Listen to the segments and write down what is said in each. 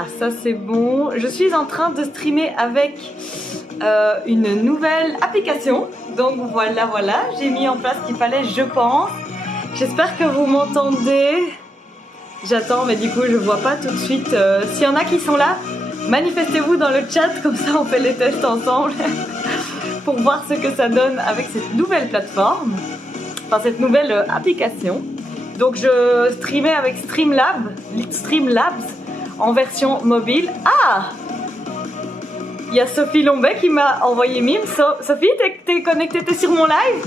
Ah, ça c'est bon. Je suis en train de streamer avec une nouvelle application. Donc voilà, j'ai mis en place ce qu'il fallait, je pense. J'espère que vous m'entendez. J'attends, mais du coup je vois pas tout de suite. S'il y en a qui sont là, manifestez-vous dans le chat, comme ça on fait les tests ensemble pour voir ce que ça donne avec cette nouvelle plateforme, enfin cette nouvelle application. Donc je streamais avec Streamlabs en version mobile. Ah, il y a Sophie Lombet qui m'a envoyé mime. Sophie, t'es connectée, t'es sur mon live?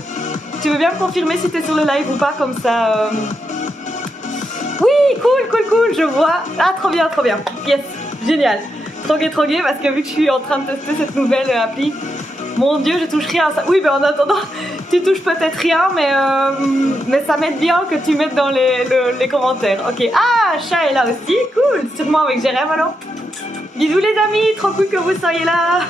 Tu veux bien me confirmer si t'es sur le live ou pas, comme ça Oui, cool, je vois. Ah, trop bien. Yes, génial. Trop gai, parce que vu que je suis en train de tester cette nouvelle appli, mon Dieu, je touche rien à ça. Oui, mais en attendant, tu touches peut-être rien, mais ça m'aide bien que tu mettes dans les commentaires. Ok, ah, Chat est là aussi, cool. Sûrement avec Jérém alors. Bisous les amis, trop cool que vous soyez là.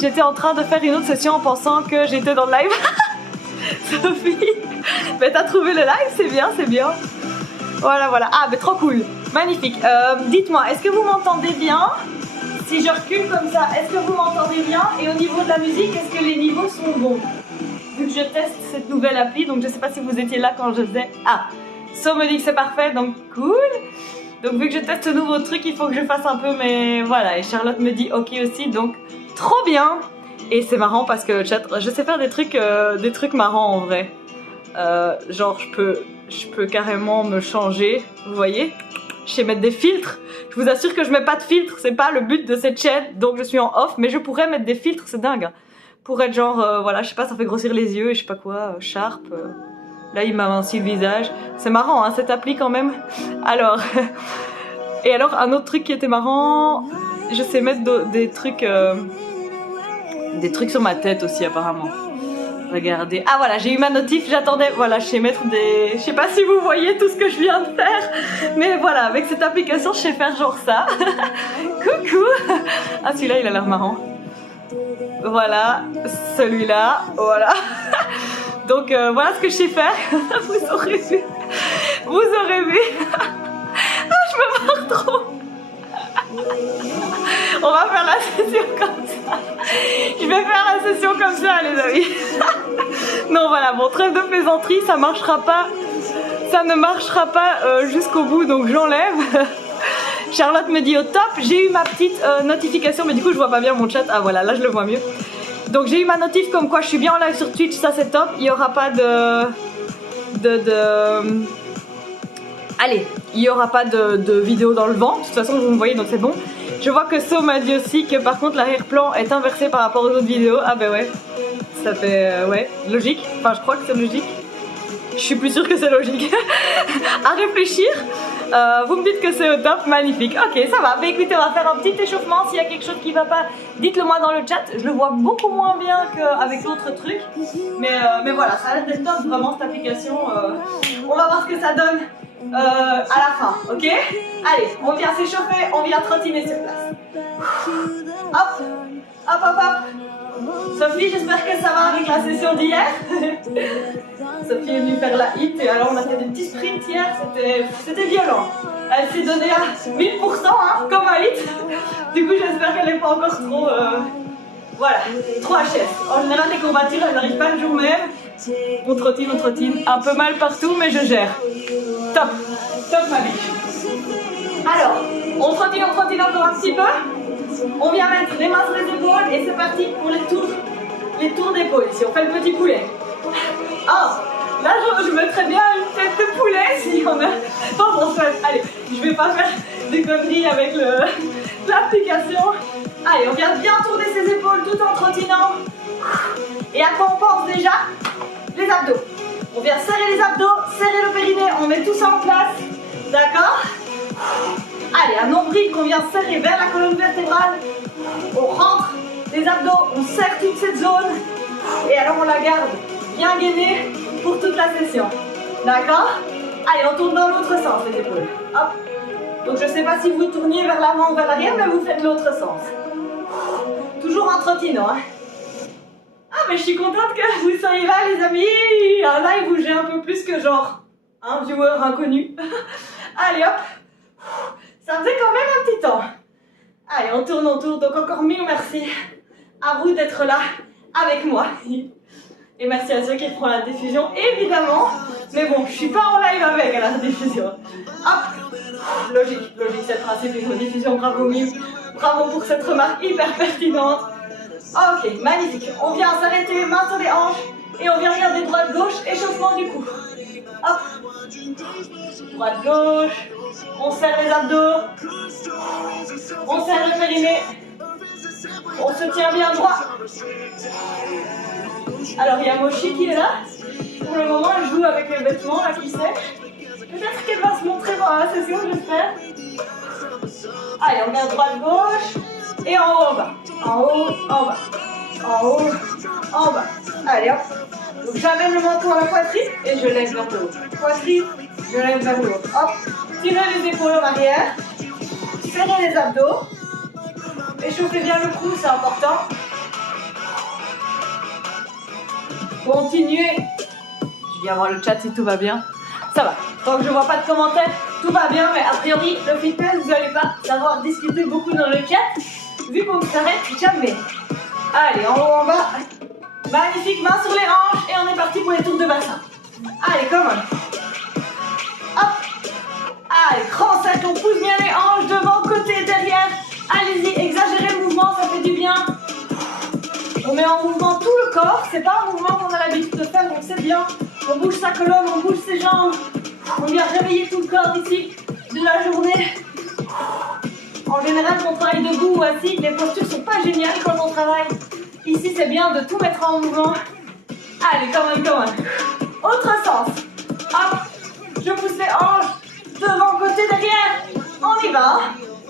J'étais en train de faire une autre session en pensant que j'étais dans le live. Sophie, mais t'as trouvé le live, c'est bien. Voilà. Ah, mais trop cool, magnifique. Dites-moi, est-ce que vous m'entendez bien? Si je recule comme ça, est-ce que vous m'entendez bien? Et au niveau de la musique, est-ce que les niveaux sont bons? Vu que je teste cette nouvelle appli, donc je sais pas si vous étiez là quand je faisais... Ah, So me dit que c'est parfait, donc cool. Donc vu que je teste ce nouveau truc, il faut que je fasse un peu, mais voilà. Et Charlotte me dit ok aussi, donc trop bien. Et c'est marrant parce que je sais faire des trucs marrants en vrai. Genre je peux carrément me changer, vous voyez? Je sais mettre des filtres. Je vous assure que je mets pas de filtres, c'est pas le but de cette chaîne, donc je suis en off, mais je pourrais mettre des filtres, c'est dingue. Pour être genre, voilà, je sais pas, ça fait grossir les yeux et je sais pas quoi, Sharp. Là il m'a aminci le visage. C'est marrant hein, cette appli quand même. Alors, et alors un autre truc qui était marrant, je sais mettre des trucs sur ma tête aussi apparemment. Regardez, ah voilà, j'ai eu ma notif, j'attendais, voilà, je sais mettre des... Je sais pas si vous voyez tout ce que je viens de faire, mais voilà, avec cette application, je sais faire genre ça. Coucou. Ah, celui-là, il a l'air marrant. Voilà, celui-là, voilà. Donc, voilà ce que je sais faire. Vous aurez vu. Ah, je me marre trop. On va faire la session comme ça. Je vais faire la session comme ça les amis. Non voilà, bon trêve de plaisanterie, ça marchera pas. Ça ne marchera pas jusqu'au bout, donc j'enlève. Charlotte me dit au top, j'ai eu ma petite notification, mais du coup je vois pas bien mon chat. Ah voilà, là je le vois mieux. Donc j'ai eu ma notif comme quoi je suis bien en live sur Twitch, ça c'est top. Il y aura pas Allez, il n'y aura pas de vidéo dans le vent, de toute façon vous me voyez donc c'est bon. Je vois que So m'a dit aussi que par contre l'arrière-plan est inversé par rapport aux autres vidéos. Ah bah ouais, ça fait ouais, logique, enfin je crois que c'est logique. Je suis plus sûre que c'est logique. À réfléchir, vous me dites que c'est au top, magnifique. Ok, ça va, bah écoutez, on va faire un petit échauffement. S'il y a quelque chose qui va pas, dites-le moi dans le chat. Je le vois beaucoup moins bien qu'avec l'autre truc. Mais voilà, ça a l'air d'être top vraiment cette application. On va voir ce que ça donne. À la fin, ok? Allez, on vient s'échauffer, on vient trottiner sur place. Hop. Sophie, j'espère que ça va avec la session d'hier. Sophie est venue faire la hit et alors on a fait des petits sprints hier, c'était violent. Elle s'est donnée à 1000% hein, comme un hit. Du coup j'espère qu'elle n'est pas encore trop... Voilà, trop HS. En général les courbatures elles n'arrivent pas le jour même. On trottine, un peu mal partout mais je gère. Top ma biche. Alors, on trottine encore un petit peu. On vient mettre les mains sur les épaules et c'est parti pour les tours d'épaule. Ici on fait le petit poulet. Oh, là je mettrais bien une tête de poulet si on a... Bon, allez, je vais pas faire des conneries avec l'application. Allez, on vient bien tourner ses épaules tout en trottinant. Et à quoi on pense déjà? Les abdos. On vient serrer les abdos, serrer le périnée, on met tout ça en place. D'accord? Allez, un nombril qu'on vient serrer vers la colonne vertébrale. On rentre les abdos, on serre toute cette zone. Et alors on la garde bien gainée pour toute la session. D'accord? Allez, on tourne dans l'autre sens les épaules. Hop. Donc je ne sais pas si vous tourniez vers l'avant ou vers l'arrière, mais vous faites l'autre sens. Toujours en trottinant. Hein. Ah, mais je suis contente que vous soyez là, les amis. Un live où j'ai un peu plus que genre un viewer inconnu. Allez, hop. Ça faisait quand même un petit temps. Allez, on tourne, donc encore mille merci à vous d'être là avec moi. Et merci à ceux qui feront la diffusion, évidemment. Mais bon, je suis pas en live avec à la diffusion. Hop, logique, c'est le principe d'une rediffusion, bravo Mime. Bravo pour cette remarque hyper pertinente. Ok, magnifique. On vient s'arrêter, mains sur les hanches, et on vient regarder droite-gauche, échauffement du cou. Hop, droite-gauche, on serre les abdos, on serre le périnée, on se tient bien droit. Alors il y a Mochi qui est là. Pour le moment, elle joue avec les vêtements là qui sèchent. Peut-être qu'elle va se montrer pendant la session, j'espère. Allez, on vient droite-gauche et en haut, en bas. En haut, en bas. En haut, en bas. Allez hop. Donc j'amène le menton à la poitrine et je lève vers le haut. Poitrine, je lève vers le haut. Hop. Tirez les épaules en arrière. Serrez les abdos. Échauffez bien le cou, c'est important. Continuez. Je viens voir le chat si tout va bien. Ça va. Tant que je vois pas de commentaires, tout va bien. Mais a priori, le fitness, vous n'allez pas savoir discuter beaucoup dans le chat. Vu qu'on ne s'arrête jamais. Allez, en haut, en bas. Magnifique, main sur les hanches. Et on est parti pour les tours de bassin. Allez, come on. Hop. Allez, grand sac, on pousse bien les hanches devant, côté, derrière. Allez-y, exagérez le mouvement, ça fait du bien. On met en mouvement tout le corps, c'est pas un mouvement qu'on a l'habitude de faire, donc c'est bien. On bouge sa colonne, on bouge ses jambes. On vient réveiller tout le corps ici de la journée. En général, quand on travaille debout ou assis, les postures sont pas géniales quand on travaille. Ici, c'est bien de tout mettre en mouvement. Allez, come on. Autre sens. Hop, je pousse les hanches devant, côté, derrière. On y va.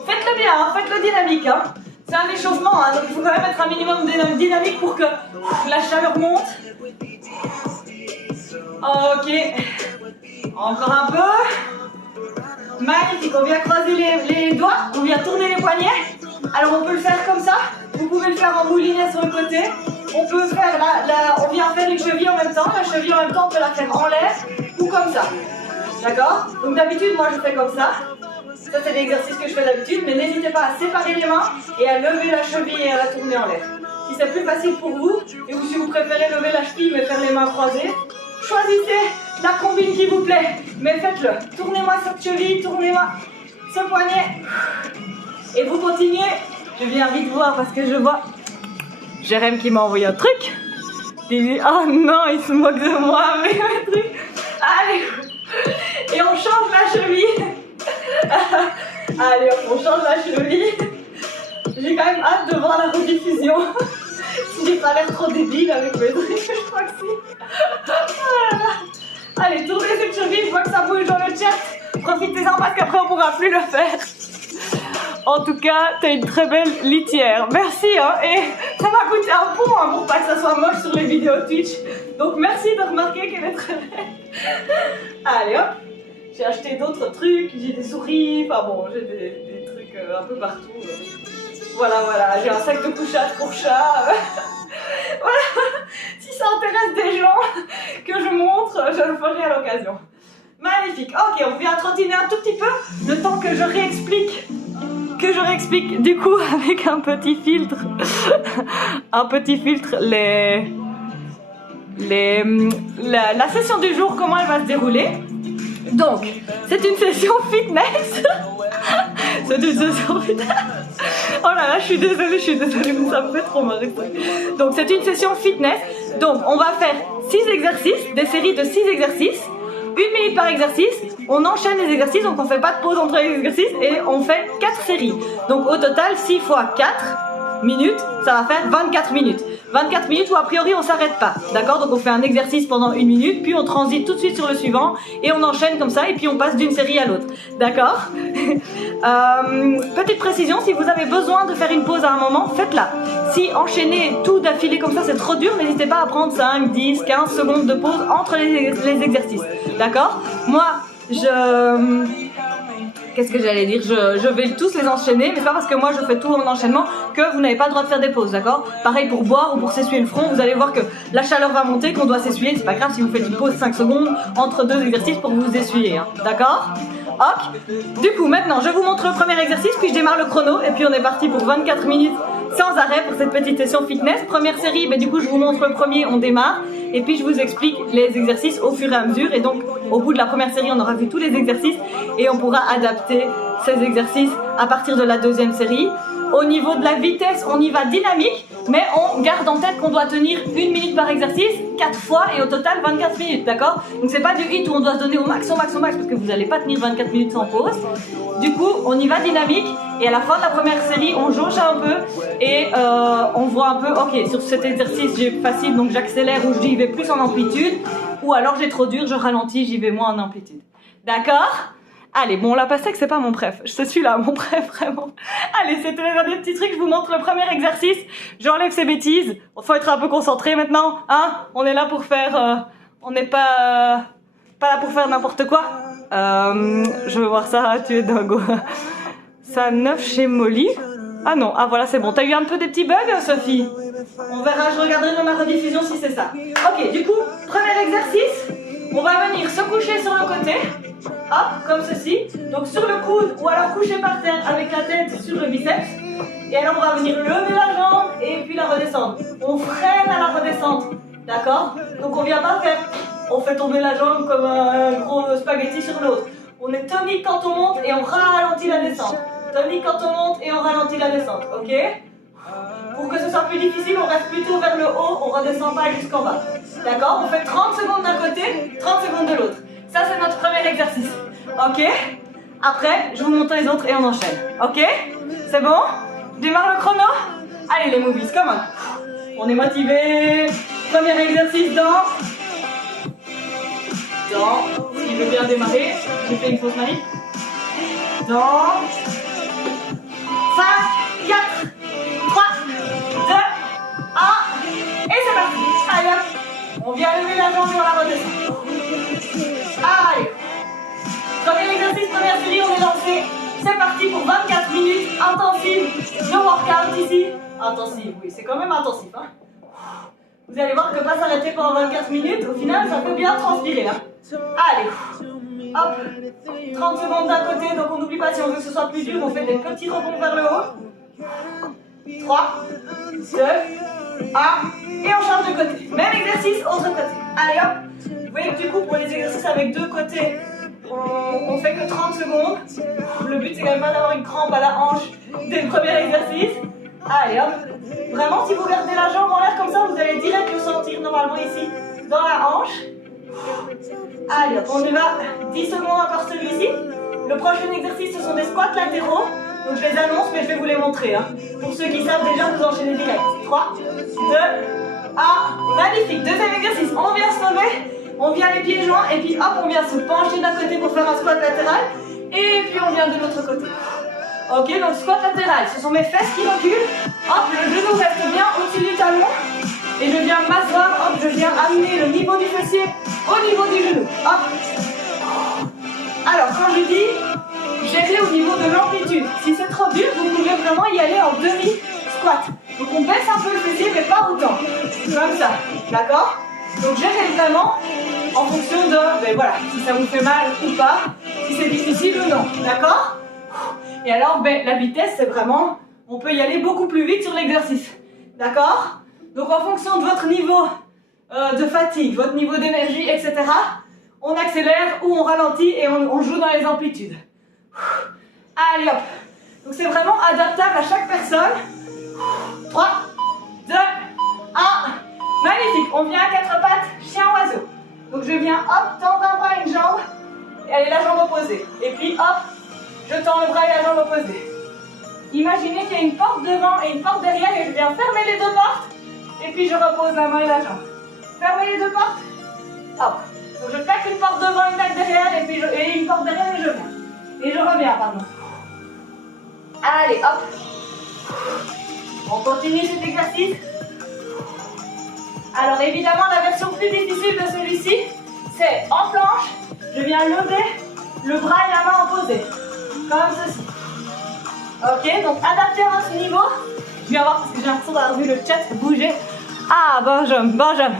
Faites-le bien, faites-le dynamique. Hein. C'est un échauffement, donc il faut quand même être un minimum dynamique pour que la chaleur monte. Ok. Encore un peu. Magnifique, on vient croiser les doigts, on vient tourner les poignets. Alors on peut le faire comme ça, vous pouvez le faire en moulinet sur le côté. On peut faire on vient faire une cheville en même temps, la cheville en même temps on peut la faire en l'air ou comme ça. D'accord? Donc d'habitude moi je fais comme ça. Ça c'est l'exercice que je fais d'habitude, mais n'hésitez pas à séparer les mains et à lever la cheville et à la tourner en l'air. Si c'est plus facile pour vous, ou si vous préférez lever la cheville mais faire les mains croisées, choisissez la combine qui vous plaît, mais faites-le. Tournez-moi cette cheville, tournez-moi ce poignet. Et vous continuez. Je viens vite voir parce que je vois Jérém qui m'a envoyé un truc. Il dit, oh non, il se moque de moi, mais le truc. Allez. Et on change la cheville. Allez, on change la cheville. J'ai quand même hâte de voir la rediffusion. Si j'ai pas l'air trop débile avec mes trucs, je crois que si. Voilà. Allez, tournez cette cheville, je vois que ça bouge dans le chat. Profitez-en parce qu'après on pourra plus le faire. En tout cas, t'as une très belle litière. Merci, hein. Et ça m'a coûté un pont hein, pour pas que ça soit moche sur les vidéos Twitch. Donc merci de remarquer qu'elle est très belle. Allez, hop. J'ai acheté d'autres trucs, j'ai des souris, enfin bon, j'ai des trucs un peu partout. Voilà, j'ai un sac de couchage pour chat. Voilà, si ça intéresse des gens que je montre, je le ferai à l'occasion. Magnifique, ok, on vient trottiner un tout petit peu, le temps que je réexplique. Du coup avec un petit filtre. La session du jour, comment elle va se dérouler. Donc, c'est une session fitness. C'est une session fitness. Oh là là, je suis désolée, mais ça me fait trop marrer. Donc, c'est une session fitness. Donc, on va faire 6 exercices, des séries de 6 exercices. 1 minute par exercice. On enchaîne les exercices, donc on ne fait pas de pause entre les exercices. Et on fait 4 séries. Donc, au total, 6 fois 4 minutes, ça va faire 24 minutes. 24 minutes où a priori on s'arrête pas, d'accord? Donc on fait un exercice pendant 1 minute, puis on transite tout de suite sur le suivant et on enchaîne comme ça et puis on passe d'une série à l'autre, d'accord? Petite précision, si vous avez besoin de faire une pause à un moment, faites-la. Si enchaîner tout d'affilée comme ça c'est trop dur, n'hésitez pas à prendre 5, 10, 15 secondes de pause entre les exercices, d'accord? Moi, qu'est-ce que j'allais dire, je vais tous les enchaîner, mais c'est pas parce que moi je fais tout en enchaînement que vous n'avez pas le droit de faire des pauses, d'accord? Pareil pour boire ou pour s'essuyer le front, vous allez voir que la chaleur va monter, qu'on doit s'essuyer, c'est pas grave si vous faites une pause 5 secondes entre 2 exercices pour vous essuyer, hein, d'accord? Ok. Du coup, maintenant, je vous montre le premier exercice, puis je démarre le chrono, et puis on est parti pour 24 minutes sans arrêt pour cette petite session fitness. Première série, du coup, je vous montre le premier, on démarre, et puis je vous explique les exercices au fur et à mesure. Et donc, au bout de la première série, on aura vu tous les exercices, et on pourra adapter ces exercices à partir de la deuxième série. Au niveau de la vitesse, on y va dynamique, mais on garde en tête qu'on doit tenir 1 minute par exercice, 4 fois et au total 24 minutes, d'accord? Donc c'est pas du hit où on doit se donner au max, parce que vous n'allez pas tenir 24 minutes sans pause. Du coup, on y va dynamique et à la fin de la première série, on jauge un peu et on voit un peu, ok, sur cet exercice j'ai facile donc j'accélère ou j'y vais plus en amplitude, ou alors j'ai trop dur, je ralentis, j'y vais moins en amplitude. D'accord? Allez, bon, la pastèque, c'est pas mon préf. Je suis là, mon préf, vraiment. Allez, c'était des petits trucs. Je vous montre le premier exercice. J'enlève ces bêtises. Faut être un peu concentré maintenant, hein. On est là pour faire... on n'est pas là pour faire n'importe quoi. Je veux voir ça. Tu es dingo. Ça 9 chez Molly. Ah non, ah voilà, c'est bon. T'as eu un peu des petits bugs, Sophie? On verra, je regarderai dans ma rediffusion si c'est ça. Ok, du coup, premier exercice. On va venir se coucher sur le côté. Hop, comme ceci, donc sur le coude ou alors couché par terre avec la tête sur le biceps. Et alors on va venir lever la jambe et puis la redescendre. On freine à la redescente, d'accord? Donc on vient pas faire, on fait tomber la jambe comme un gros spaghetti sur l'autre. On est tonique quand on monte et on ralentit la descente. Tonique quand on monte et on ralentit la descente, ok? Pour que ce soit plus difficile, on reste plutôt vers le haut, on redescend pas jusqu'en bas. D'accord? On fait 30 secondes d'un côté, 30 secondes de l'autre. Ça, c'est notre premier exercice. Ok? Après, je vous montre les autres et on enchaîne. Ok? C'est bon? Je démarre le chrono? Allez, les movies, come on. On est motivé. Premier exercice dans. Si je veux bien démarrer, j'ai fait une fausse manip. Dans. 5, 4, 3, 2, 1. Et c'est parti. Allez hop. On vient lever la jambe et on la redescend. Allez. Premier exercice, première série, on est lancé. C'est parti pour 24 minutes intensives de workout ici. Intensive, oui, c'est quand même intensif. Hein. Vous allez voir que pas s'arrêter pendant 24 minutes, au final, ça peut bien transpirer. Hein. Allez. Hop. 30 secondes d'un côté, donc on n'oublie pas, si on veut que ce soit plus dur, on fait des petits rebonds vers le haut. 3, 2, 1. Et on change de côté. Même exercice, autre côté. Allez hop. Vous voyez que du coup, pour les exercices avec deux côtés, on fait que 30 secondes. Le but, c'est quand même pas d'avoir une crampe à la hanche dès le premier exercice. Allez hop. Vraiment, si vous gardez la jambe en l'air comme ça, vous allez direct le sentir normalement ici, dans la hanche. Allez hop, on y va. 10 secondes encore celui-ci. Le prochain exercice, ce sont des squats latéraux. Donc je les annonce, mais je vais vous les montrer. Hein. Pour ceux qui savent déjà, vous enchaînez direct. 3, 2, 1. Magnifique. Deuxième exercice. On vient se lever. On vient les pieds joints. Et puis hop, on vient se pencher d'un côté pour faire un squat latéral. Et puis on vient de l'autre côté. Ok, donc squat latéral. Ce sont mes fesses qui reculent. Hop, le genou reste bien au-dessus du talon. Et je viens m'asseoir. Hop, je viens amener le niveau du fessier au niveau du genou. Hop. Alors, quand je dis... gérez au niveau de l'amplitude. Si c'est trop dur, vous pouvez vraiment y aller en demi-squat. Donc on baisse un peu le fessier, mais pas autant. Comme ça, d'accord? Donc gérez vraiment en fonction de, ben voilà, si ça vous fait mal ou pas, si c'est difficile ou non, d'accord? Et alors, ben, la vitesse, c'est vraiment, on peut y aller beaucoup plus vite sur l'exercice, d'accord? Donc en fonction de votre niveau de fatigue, votre niveau d'énergie, etc., on accélère ou on ralentit et on joue dans les amplitudes. Allez hop. Donc c'est vraiment adaptable à chaque personne. 3, 2, 1. Magnifique. On vient à quatre pattes, chien oiseau. Donc je viens hop, tendre un bras et une jambe. Et allez, la jambe opposée. Et puis hop, je tends le bras et la jambe opposée. Imaginez qu'il y a une porte devant et une porte derrière et je viens fermer les deux portes. Et puis je repose la main et la jambe. Fermez les deux portes. Hop. Donc je claque une porte devant, une claque derrière et puis et une porte derrière et je viens. Et je reviens, pardon. Allez, hop. On continue cet exercice. Alors évidemment, la version plus difficile de celui-ci, c'est en planche. Je viens lever le bras et la main opposée. Comme ceci. Ok, donc adaptez à votre niveau. Je viens voir parce que j'ai l'impression d'avoir vu le chat bouger. Ah, Benjamin.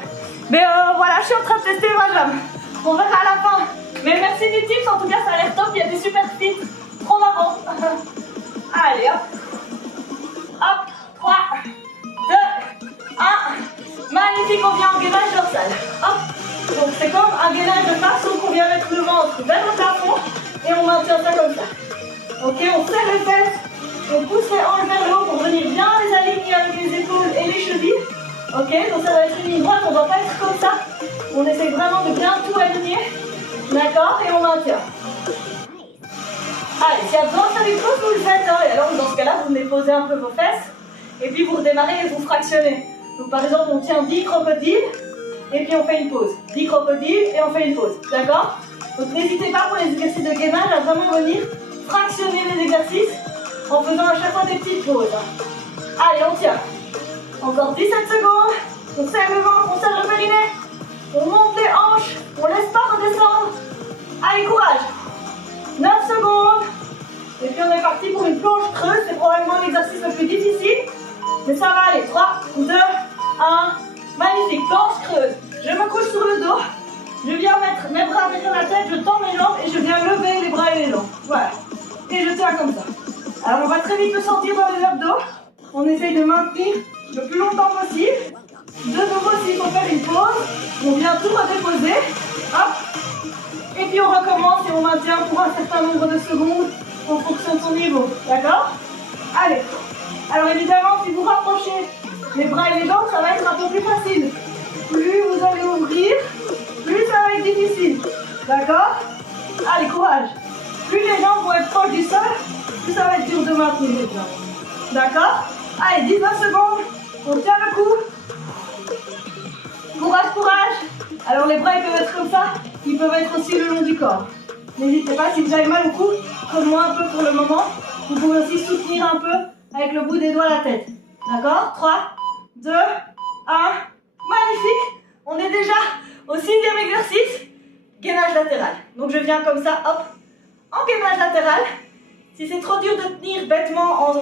Mais voilà, je suis en train de tester Benjamin. On verra à la fin. Mais merci du les tips, en tout cas ça a l'air top, il y a des super tips, trop marrant. Allez hop, hop, 3, 2, 1, magnifique, on vient en gainage dorsal. Hop, donc c'est comme un gainage de face, donc on vient mettre le ventre vers le plafond et on maintient ça comme ça. Ok, on serre les fesses, on pousse les hanches vers le haut pour venir bien les aligner avec les épaules et les chevilles. Ok, donc ça va être une ligne droite, on ne doit pas être comme ça. On essaie vraiment de bien tout aligner. D'accord, et on maintient. Allez, s'il y a besoin de faire une pause, vous le faites. Hein, et alors, dans ce cas-là, vous venez poser un peu vos fesses. Et puis, vous redémarrez et vous fractionnez. Donc, par exemple, on tient 10 crocodiles. Et puis, on fait une pause. 10 crocodiles et on fait une pause. D'accord? Donc, n'hésitez pas pour les exercices de gainage à vraiment venir fractionner les exercices en faisant à chaque fois des petites pauses. Allez, on tient. Encore 17 secondes. On serre le ventre, on serre le périnée. On monte les hanches. On laisse pas redescendre. Allez, courage. 9 secondes. Et puis on est parti pour une planche creuse. C'est probablement l'exercice le plus difficile. Mais ça va aller. 3, 2, 1. Magnifique. Planche creuse. Je me couche sur le dos. Je viens mettre mes bras derrière la tête. Je tends mes jambes et je viens lever les bras et les jambes. Voilà. Et je tiens comme ça. Alors on va très vite le sentir dans les abdos. On essaye de maintenir le plus longtemps possible. De nouveau, s'il faut faire une pause, on vient tout redéposer. Hop. Et puis on recommence et on maintient pour un certain nombre de secondes en fonction de son niveau. D'accord? Allez. Alors évidemment, si vous rapprochez les bras et les jambes, ça va être un peu plus facile. Plus vous allez ouvrir, plus ça va être difficile. D'accord? Allez, courage. Plus les jambes vont être proches du sol, plus ça va être dur de maintenir les jambes. D'accord? Allez, 19 secondes. On tient le coup. Courage, courage. Alors les bras ils peuvent être comme ça, ils peuvent être aussi le long du corps. N'hésitez pas, si vous avez mal au cou, comme moi un peu pour le moment, vous pouvez aussi soutenir un peu avec le bout des doigts la tête. D'accord? 3, 2, 1. Magnifique. On est déjà au 6e exercice, gainage latéral. Donc je viens comme ça, hop, en gainage latéral. Si c'est trop dur de tenir bêtement,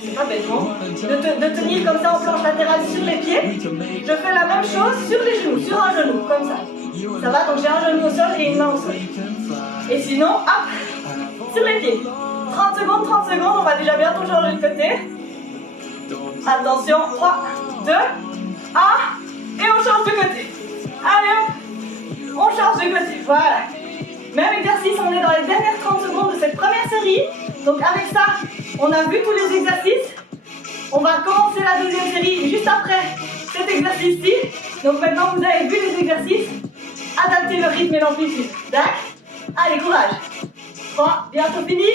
c'est pas bêtement, de tenir comme ça en planche latérale sur les pieds, je fais la même chose sur les genoux, sur un genou, comme ça. Ça va, donc j'ai un genou au sol et une main au sol. Et sinon, hop, sur les pieds. 30 secondes, on va déjà bientôt changer de côté. Attention, 3, 2, 1, et on change de côté. Allez hop, on change de côté, voilà. Même exercice, on est dans les dernières 30 secondes de cette première série. Donc avec ça, on a vu tous les exercices. On va commencer la deuxième série juste après cet exercice-ci. Donc maintenant vous avez vu les exercices, adaptez le rythme et l'amplitude. D'accord? Allez, courage. 3, bientôt fini.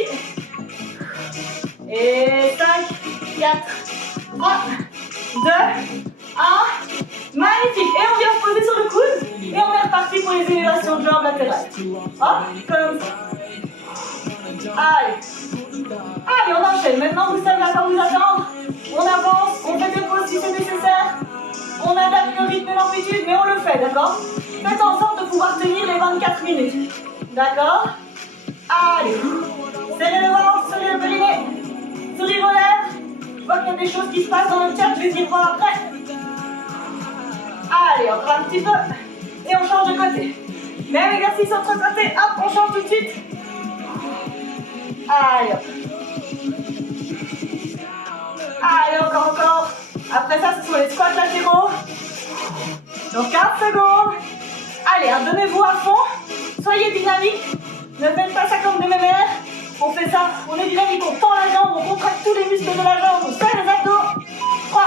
Et 5, 4, 3, 2, 1. Magnifique. Et on vient se poser sur le coude. Et on est reparti pour les élévations de jambes latérales. Hop, comme ça. Allez. Allez, on enchaîne. Maintenant, vous savez à quoi vous attendre. On avance, on fait des pauses si c'est nécessaire. On adapte le rythme et l'amplitude, mais on le fait, d'accord? Faites en sorte de pouvoir tenir les 24 minutes. D'accord? Allez. Serrez le ventre, serrez le périnée. Sourire aux lèvres. Je vois qu'il y a des choses qui se passent dans le chat, je vais y revoir après. Allez, encore un petit peu. Et on change de côté. Même exercice autre côté. Hop, on change tout de suite. Allez, hop. Allez, encore. Après ça, ce sont les squats latéraux. Donc 15 secondes. Allez, donnez-vous à fond. Soyez dynamique. Ne faites pas ça comme des mémères. On fait ça, on est dynamique, on tend la jambe, on contracte tous les muscles de la jambe, on serre les abdos. 3,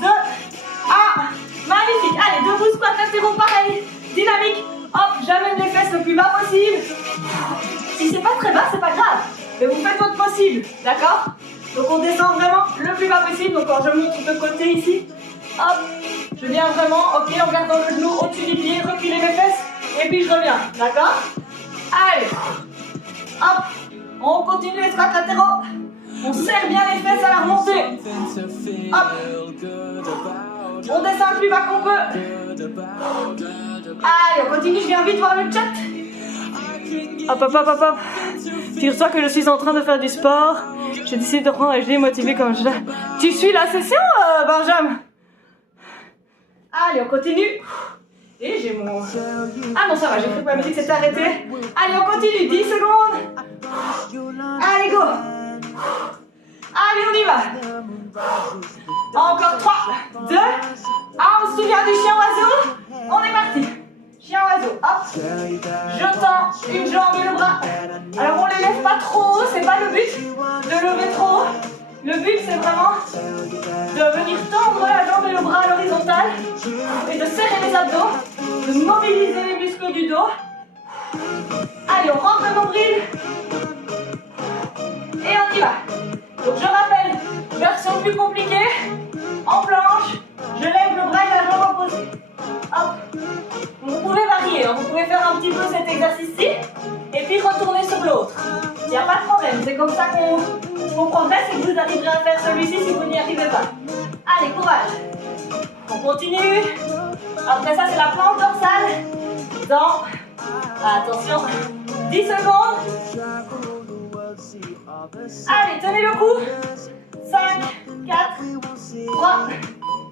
2, 1. Magnifique. Allez, debout, squat latéraux, pareil. Dynamique. Hop, j'amène les fesses le plus bas possible. Si c'est pas très bas, c'est pas grave. Mais vous faites votre possible, d'accord? Donc on descend vraiment le plus bas possible. Donc quand je monte de côté ici, hop, je viens vraiment, ok, en gardant le genou au-dessus du pied, reculer mes fesses, et puis je reviens, d'accord? Allez, hop, on continue les squats latéraux. On serre bien les fesses à la remontée. Hop, on descend le plus bas qu'on peut. Allez, on continue, je viens vite voir le chat. Hop. Figure-toi que je suis en train de faire du sport. J'ai décidé de prendre un gilet motivé comme je l'ai. Tu suis la session, Benjamin? Allez, on continue. Et j'ai mon... Ah non, ça va, j'ai cru que ma musique s'était arrêtée. Allez, on continue, 10 secondes. Allez, go. Allez, on y va. Encore 3, 2. Ah, on se souvient du chien oiseau? On est parti. Chien oiseau, hop. Je tends une jambe et le bras. Alors, on les lève pas trop haut, c'est pas le but de lever trop haut. Le but, c'est vraiment de venir tendre la jambe et le bras à l'horizontale et de serrer les abdos, de mobiliser les muscles du dos. Allez, on rentre le nombril et on y va. Donc, je rappelle, version plus compliquée, en planche, je lève le bras et la jambe opposée. Hop. Vous pouvez varier, hein. Vous pouvez faire un petit peu cet exercice-ci et puis retourner sur l'autre. Il n'y a pas de problème, c'est comme ça qu'on progresse et que vous arriverez à faire celui-ci si vous n'y arrivez pas. Allez, courage. On continue. Après ça, c'est la planche dorsale. Dans, attention, 10 secondes. Allez, tenez le coup. 5, 4, 3,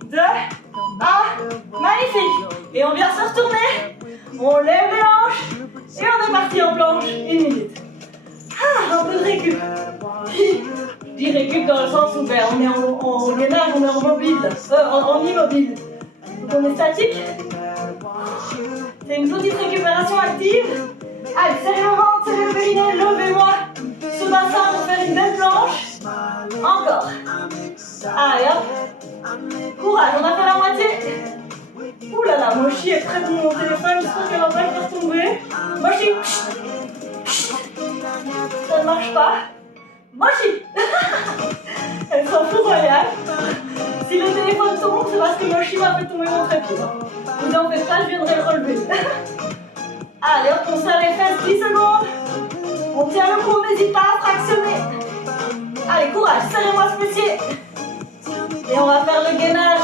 2, 1. Magnifique. Et on vient se retourner. On lève les hanches. Et on est parti en planche. 1 minute. Ah, un peu de récup. Je dis récup dans le sens où ben, on est en gainage, on est en mobile, en immobile. Donc on est statique. C'est une petite récupération active. Allez, serrez le ventre, serrez le périnée, levez-moi. Sous le bassin pour faire une belle planche. Encore. Allez, hop. Courage, on a fait la moitié. Ouh là là, Mochi est près de mon téléphone, j'espère qu'elle va pas le faire tomber. Mochi. Ça ne marche pas. Mochi. Elle s'en fout royale. Si le téléphone tombe, c'est parce que Mochi m'a fait tomber mon trépied. Vous en faites pas, je viendrai le relever. Allez, hop, on serre les fesses, 10 secondes. On tient le coup, n'hésite pas à fractionner. Allez, courage, serrez-moi ce fessier. Et on va faire le gainage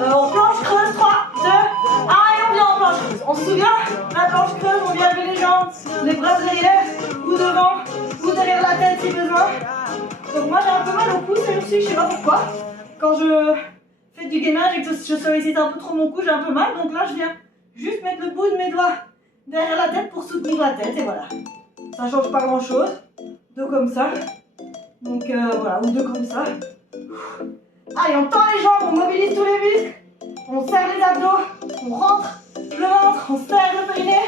en planche creuse, 3, 2, 1, et on vient en planche creuse. On se souvient, la planche creuse, on vient lever les jambes, les bras derrière, ou devant, ou derrière la tête si besoin. Donc moi j'ai un peu mal au cou, c'est aussi, je sais pas pourquoi. Quand je fais du gainage et que je sollicite un peu trop mon cou, j'ai un peu mal. Donc là je viens juste mettre le bout de mes doigts derrière la tête pour soutenir la tête, et voilà. Ça change pas grand chose. Deux comme ça. Donc voilà, ou deux comme ça. Allez, on tend les jambes, on mobilise tous les muscles. On serre les abdos, on rentre le ventre, on serre le périnée.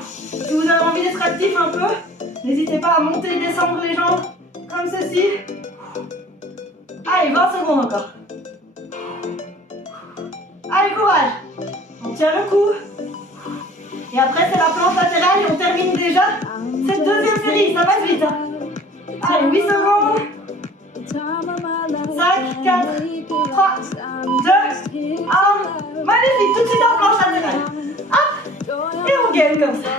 Si vous avez envie d'être actif un peu, n'hésitez pas à monter et descendre les jambes comme ceci. Allez, 20 secondes encore. Allez, courage. On tient le coup. Et après, c'est la planche latérale et on termine déjà cette deuxième série. Ça passe vite. Hein. Allez, 8 secondes. 5, 4, 3, 2, 1. Magnifique, tout de suite en planche latérale. Hop, et on gaine comme ça.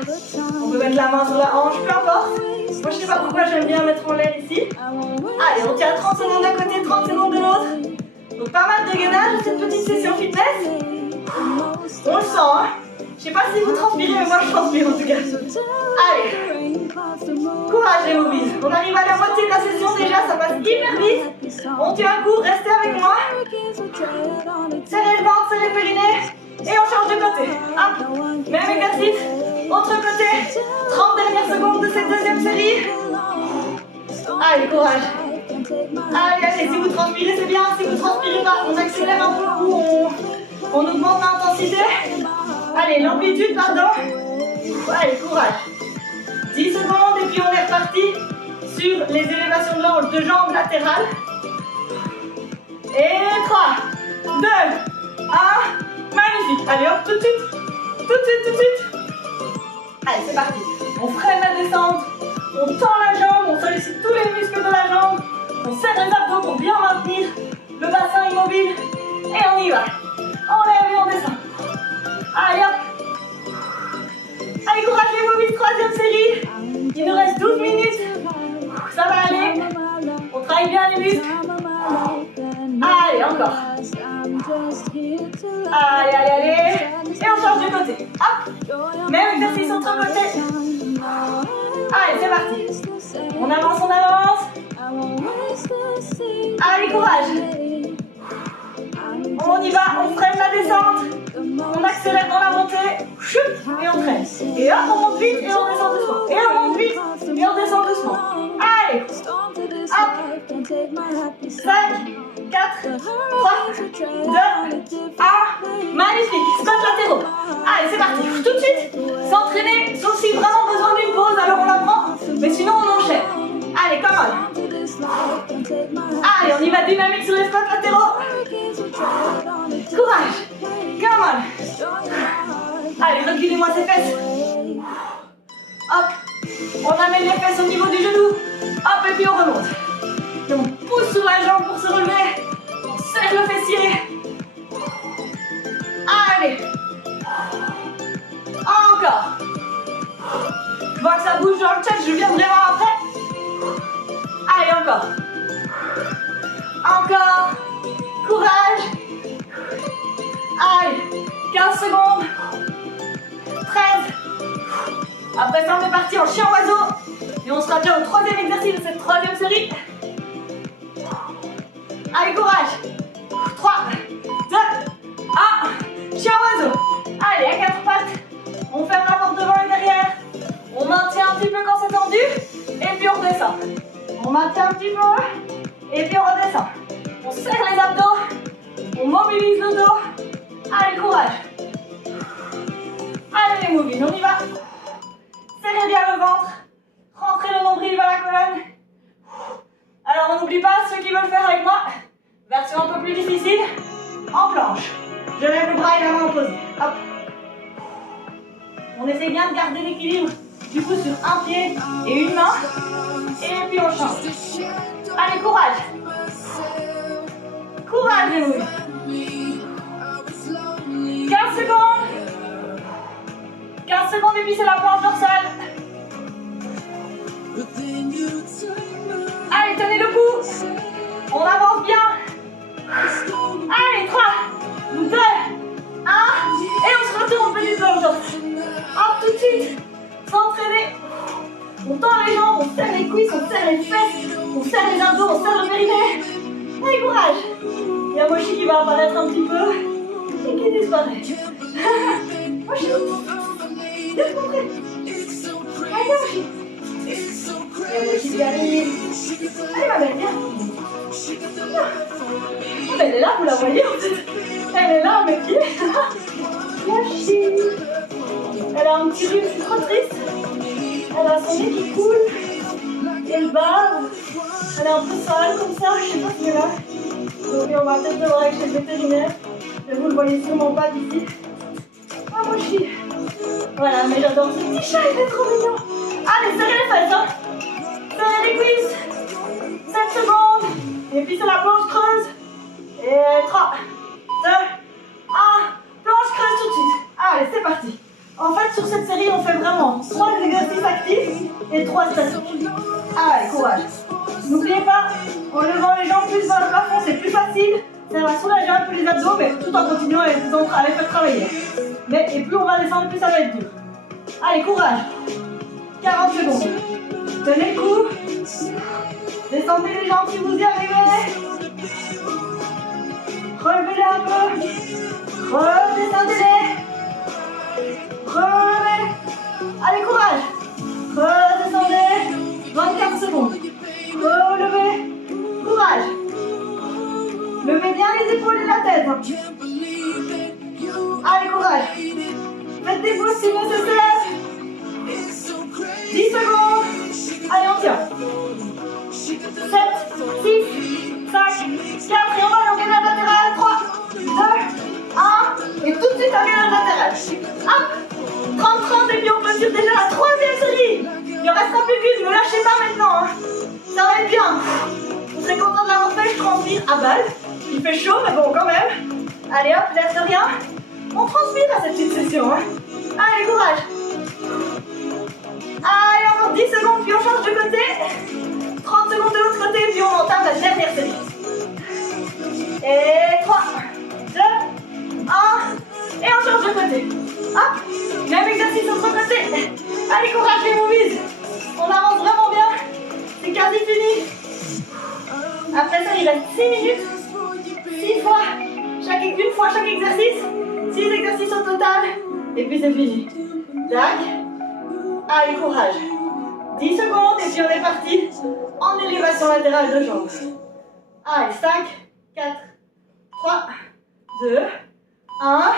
On peut mettre la main sur la hanche, peu importe. Moi, je sais pas pourquoi j'aime bien mettre en l'air ici. Allez, on tient 30 secondes d'un côté, 30 secondes de l'autre. Donc, pas mal de gainage, cette petite session fitness. On le sent, hein. Je sais pas si vous transpirez, mais moi je transpire en tout cas. Allez, courage les mobiles. On arrive à la moitié de la session déjà, ça passe hyper vite. On tient un coup, restez avec moi. Serrez le ventre, serrez le périnée. Et on change de côté. Hop, même exercice. Autre côté. 30 dernières secondes de cette deuxième série. Allez, courage. Allez, allez, si vous transpirez, c'est bien. Si vous transpirez pas, on accélère un peu ou on augmente l'intensité. Allez, l'amplitude, pardon. Allez, courage. 10 secondes et puis on est reparti sur les élévations de l'angle de jambes latérales. Et 3, 2, 1. Magnifique. Allez, hop, tout de suite. Tout de suite, tout de suite. Allez, c'est parti. On freine la descente. On tend la jambe. On sollicite tous les muscles de la jambe. On serre les abdos pour bien maintenir le bassin immobile. Et on y va. On lève et on descend. Allez hop. Allez, courage les mobiles, troisième série. Il nous reste 12 minutes. Ça va aller. On travaille bien les muscles. Allez, encore. Allez, allez, allez. Et on change de côté. Hop. Même exercice entre côtés. Allez, c'est parti. On avance, on avance. Allez, courage. On y va, on freine la descente. On accélère dans la montée, chut, et on traîne. Et hop, on monte vite et on descend doucement. Et on monte vite et on descend doucement. Allez, hop, 5, 4, 3, 2, 1. Magnifique, squat latéraux. Allez, c'est parti. Tout de suite, s'entraîner, sauf si vraiment besoin d'une pause, alors on la prend. Mais sinon, on enchaîne. Allez, come on. Allez, on y va dynamique sur les squats latéraux. Courage. Come on. Allez, reculez-moi ces fesses. Hop. On amène les fesses au niveau du genou. Hop, et puis on remonte. Et on pousse sur la jambe pour se relever. On serre le fessier. Allez. Encore. Je vois que ça bouge dans le chat, je viendrai voir après. Allez, encore. Encore. Courage. Allez. 15 secondes. 13. Après ça, on est parti en chien oiseau. Et on sera déjà au troisième exercice de cette troisième série. Allez, courage. 3, 2, 1. Chien oiseau. Allez, à 4 pattes. On ferme la porte devant et derrière. On maintient un petit peu quand c'est tendu. Et puis on redescend. On maintient un petit peu. Et puis on redescend. On serre les abdos. On mobilise le dos. Allez, courage. Allez, les mobiles, on y va. Serrez bien le ventre. Rentrez le nombril vers la colonne. Alors, on n'oublie pas ceux qui veulent faire avec moi. Version un peu plus difficile. En planche. Je lève le bras et la main opposée. Hop. On essaie bien de garder l'équilibre. Du coup, sur un pied et une main. Et puis on change. Allez, courage. Courage, les mouvements. 15 secondes. 15 secondes et puis c'est la planche dorsale. Allez, tenez le coup. On avance bien. Allez, 3, 2, 1. Et on se retourne en petite planche dorsale. Hop, tout de suite. S'entraîner. On tend les jambes, on serre les cuisses, on serre les fesses, on serre les abdos, on serre le périnée. Allez, courage. Il y a Moshi qui va apparaître un petit peu et qui disparaît. Moshi, laisse-moi près. Allez, Moshi. Et Moshi qui arrive. Allez, ma belle, viens. Oh, ben, elle est là, vous la voyez en fait. Elle est là, mes pieds. Moshi. Elle a un petit rhume, c'est trop triste. Elle a son nez qui coule. Elle bave. Elle est un peu sale comme ça, je sais pas ce qu'elle a. Donc on va peut-être devoir aller chez le vétérinaire. Mais vous le voyez sûrement pas d'ici. Ah, Moshi. Voilà, mais j'adore ce petit chat, il est trop mignon. Allez, serrez les fesses, hein. Serrez les cuisses. 7 secondes. Et puis c'est la planche creuse. Et 3, 2, 1. Planche creuse tout de suite. Allez, c'est parti. En fait, sur cette série, on fait vraiment 3 exercices actifs et 3 statiques. Allez, courage. N'oubliez pas, en levant les jambes plus vers le plafond, c'est plus facile. Ça va soulager un peu les abdos, mais tout en continuant à les faire travailler. Mais et plus on va descendre, plus ça va être dur. Allez, courage. 40 secondes. Tenez le coup. Descendez les jambes si vous y arrivez. Relevez-les un peu. Redescendez-les. Relevez. Allez, courage. Redescendez. 24 secondes. Relevez. Courage. Levez bien les épaules et la tête. Allez, courage. Faites des pauses si nécessaire. 10 secondes. Allez, on tient. 7, 6, 5, 4. Et on va aller au gainage latéral. 3, 2, 1. Et tout de suite, un gainage latéral. Hop. 30-30 et puis on clôture déjà la 3e série. Il en restera plus qu'une, ne lâchez pas maintenant. Hein. Ça va être bien. Vous serez content de l'avoir fait, je transpire à balle. Il fait chaud, mais bon, quand même. Allez hop, laisse de rien. On transpire à cette petite session. Hein. Allez, courage. Allez, encore 10 secondes, puis on change de côté. 30 secondes de l'autre côté, puis on entame la dernière série. Et 3, 2, 1. Et on change de côté. Hop, même exercice de l'autre côté. Allez, courage les movies. On avance vraiment bien. C'est quasi fini. Après ça, il reste 6 minutes. 6 fois, une fois chaque exercice. 6 exercices au total. Et puis c'est fini. Tac. Allez, courage. 10 secondes et puis on est parti en élévation latérale de jambes. Allez, 5, 4, 3, 2, 1.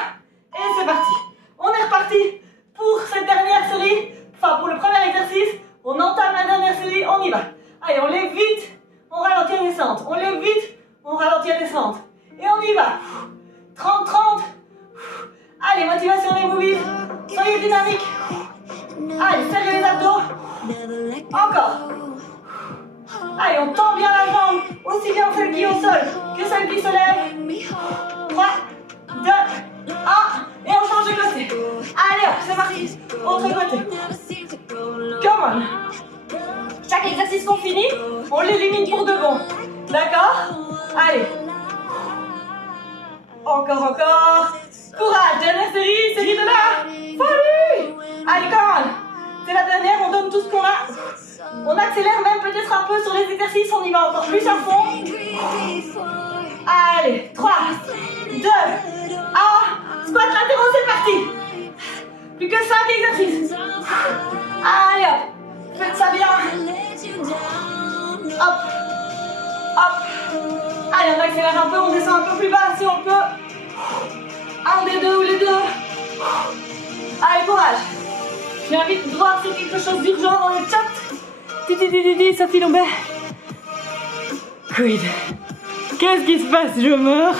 Et c'est parti. On est reparti pour cette dernière série. Enfin, pour le premier exercice. On entame la dernière série, on y va. Allez, on lève vite, on ralentit la descente. On lève vite, on ralentit la descente. Et on y va. 30, 30. Allez, motivation les mobiles. Soyez dynamiques. Allez, serrez les abdos. Encore. Allez, on tend bien la jambe. Aussi bien celle qui est au sol que celle qui se lève. 3, 2, 1. Et on change de côté. Allez hop, c'est parti. Autre côté. Come on. Chaque exercice qu'on finit, on l'élimine pour de bon. D'accord? Allez. Encore, encore. Courage, dernière série, série de là. Folie. Allez, come on. C'est la dernière, on donne tout ce qu'on a. On accélère même peut-être un peu sur les exercices, on y va encore plus à fond. Allez, 3, 2, 1. Squat latéraux, c'est parti. Plus que 5 exercices. Allez hop. Faites ça bien. Hop. Hop. Allez, on accélère un peu, on descend un peu plus bas si on peut. Un des deux ou les deux. Allez, courage. Je m'invite de voir si quelque chose d'urgent dans le chat. Titi, Sophie Lombert. Quid. Qu'est-ce qui se passe? Je meurs.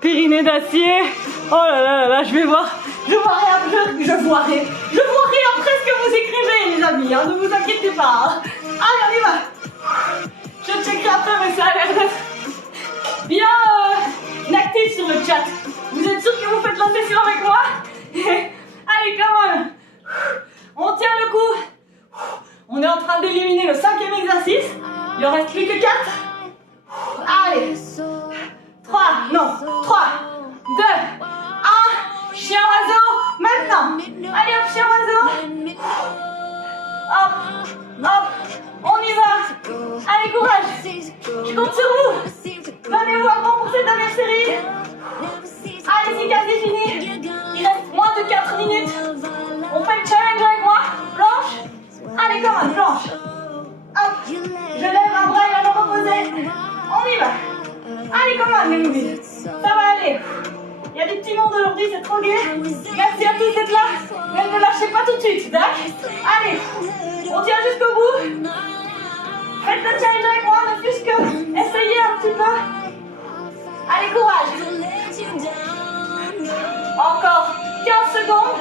Périnée d'acier. Oh là là là là, je vais voir. Je vois rien après ce que vous écrivez, les amis. Hein, ne vous inquiétez pas. Hein. Allez, on y va. Je checkerai après, mais ça a l'air d'être bien actif sur le chat. Vous êtes sûr que vous faites la session avec moi? Allez, come on. On tient le coup. On est en train d'éliminer le 5e exercice. Il en reste plus que 4. Allez. 3, 2, 1. Chien oiseau. Maintenant. Allez hop, chien oiseau. Hop, hop. On y va. Allez, courage. Je compte sur vous. Donnez-vous à fond pour cette dernière série. Allez, c'est quasi fini. Il reste moins de 4 minutes. On fait le challenge avec moi. Planche. Allez, comme un planche. Hop. Je lève un bras et la jambe opposée. On y va. Allez, comme un, les mobiles. Ça va aller. Il y a des petits mondes aujourd'hui, c'est trop gai. Merci à tous d'être là. Mais ne lâchez pas tout de suite, d'accord? Allez, on tient jusqu'au bout. Faites le challenge avec moi, ne plus que essayez un petit peu. Allez, courage. Encore 15 secondes.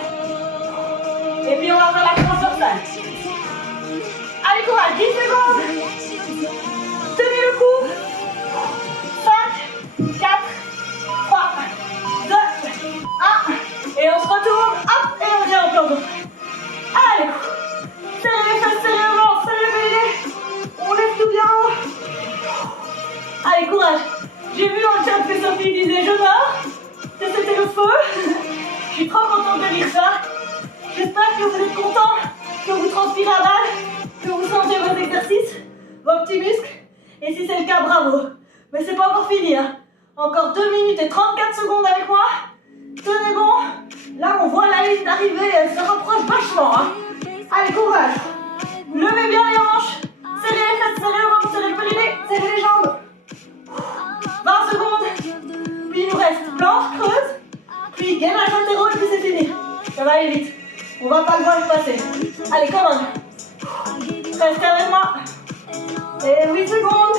Et puis on va faire la transversale. Allez, courage, 10 secondes. Tenez le coup. 5, 4, 3, 2, 1. Et on se retourne. Hop, et on vient en plan droit. Allez. Serrez les fesses, serrez le ventre, serrez le périnée. On lève tout bien haut. Allez, courage. J'ai vu dans le chat que Sophie disait je meurs. Que c'était le feu. Je suis trop contente de lire ça. J'espère que vous êtes contents, que vous transpirez à balle, que vous sentez vos exercices, vos petits muscles. Et si c'est le cas, bravo. Mais c'est pas encore fini. Hein. Encore 2 minutes et 34 secondes avec moi. Tenez bon. Là, on voit la ligne d'arrivée. Elle se rapproche vachement. Hein. Allez, courage. Levez bien les hanches. Serrez les fesses, serrez le ventre, serrez le périnée, serrez les jambes. 20 secondes. Puis il nous reste planche creuse. Puis gainage latéraux et puis c'est fini. Ça va aller vite. On va pas le voir passer. Allez, commande. Restez avec moi. Et 8 secondes.